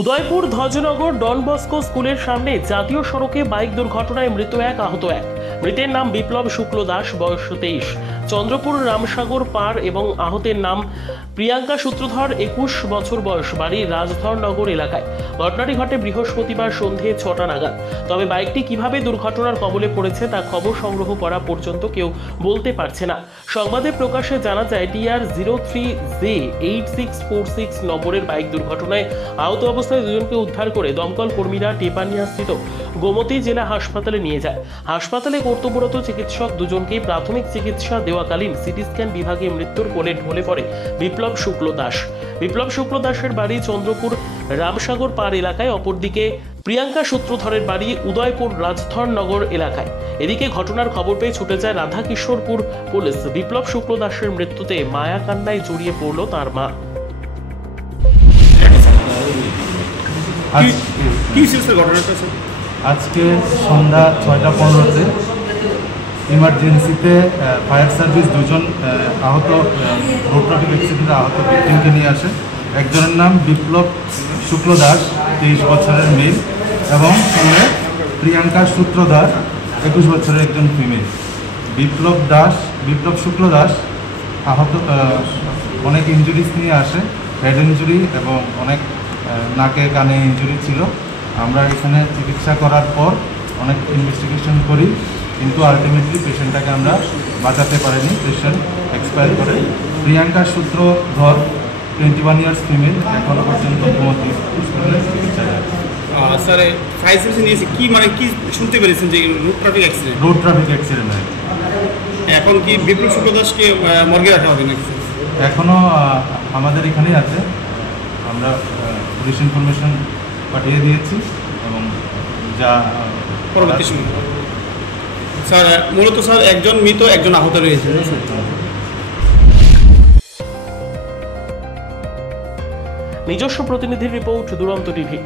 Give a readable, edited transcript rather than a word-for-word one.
Udaipur Dhwajnagar Don Bosco স্কুলের সামনে জাতীয় সড়কে বাইক দুর্ঘটনায় মৃত এক আহত এক। মৃতের নাম বিপ্লব শুক্ল দাস, বয়স 23, চন্দ্রপুর রামসাগর পার, এবং আহতের নাম প্রিয়াঙ্কা সূত্রধর, 21 বছর বয়স, বাড়ি রাজধরনগর এলাকায়। ঘটনাটি ঘটে বৃহস্পতিবার সন্ধে 6টা নাগাদ। তবে বাইকটি কিভাবে দুর্ঘটনার কবলে পড়েছে তা খবর সংগ্রহ করা পর্যন্ত কেউ বলতে পারছে না। সংবাদে প্রকাশে জানা যায়, TR03J8646 নম্বরের বাইক দুর্ঘটনায় আহত অবস্থায় দুজনকে উদ্ধার করে দমকল কর্মীরা টেপানিয়াস্থিত গোমতী জেলা হাসপাতালে নিয়ে যায়। হাসপাতালে কর্তব্যরত চিকিৎসক দুজনকেই প্রাথমিক চিকিৎসা দেওয়াকালীন সিটি স্ক্যান বিভাগে মৃত্যুর কোলে ঢলে পড়ে বিপ্লব শুক্ল দাস। বিপ্লব শুক্ল দাসের বাড়ি চন্দ্রপুর রামসাগর পার এলাকায়, অপরদিকে প্রিয়াঙ্কা সূত্রধরের বাড়ি উদয়পুর রাজধরনগর এলাকায়। এদিকে ঘটনার খবর পেয়ে ছুটে যায় রাধাকিশোরপুর পুলিশ। বিপ্লব শুক্ল দাসের মৃত্যুতে মায়া কান্নায় জড়িয়ে পড়ল তার মা। আজকে সন্ধ্যা 6:15-তে ইমার্জেন্সিতে ফায়ার সার্ভিস দুজন আহত রোড ট্রাফিক অ্যাক্সিডেন্টে আহত ব্যক্তিকে নিয়ে আসে। একজনের নাম বিপ্লব শুক্ল দাস, 23 বছরের মেল, এবং সঙ্গে প্রিয়াঙ্কা সূত্রধর, 21 বছরের একজন ফিমেল। বিপ্লব শুক্ল দাস আহত অনেক ইনজুরিস নিয়ে আসে, হেড ইনজুরি এবং অনেক নাকে কানে ইনজুরি ছিল। আমরা এখানে চিকিৎসা করার পর অনেক ইনভেস্টিগেশন করি, কিন্তু আলটিমেটলি পেশেন্টটাকে আমরা বাঁচাতে পারিনি, পেশেন্ট এক্সপায়ার করে। প্রিয়াঙ্কা সূত্রধর, 21 ইয়ার্স ফিমেল, এখনো পর্যন্ত গোমতী হসপিটালে চিকিৎসা যায়। স্যার, ফায়ার সার্ভিস নিয়েছে কি, মানে কি শুনতে পেরেছেন যে রোড ট্রাফিক অ্যাক্সিডেন্ট হয়? এখন কি বিপ্লব শুক্ল দাসকে মর্গে রাখা হবে নাকি? এখনও আমাদের এখানেই আছে, আমরা পুলিশ ইনফরমেশন পাঠিয়ে দিয়েছি এবং যা পরবর্তী সময়। স্যার, মূলত স্যার একজন মৃত, একজন আহত রয়েছে। নিজস্ব প্রতিনিধির রিপোর্ট, দুরন্ত টিভি।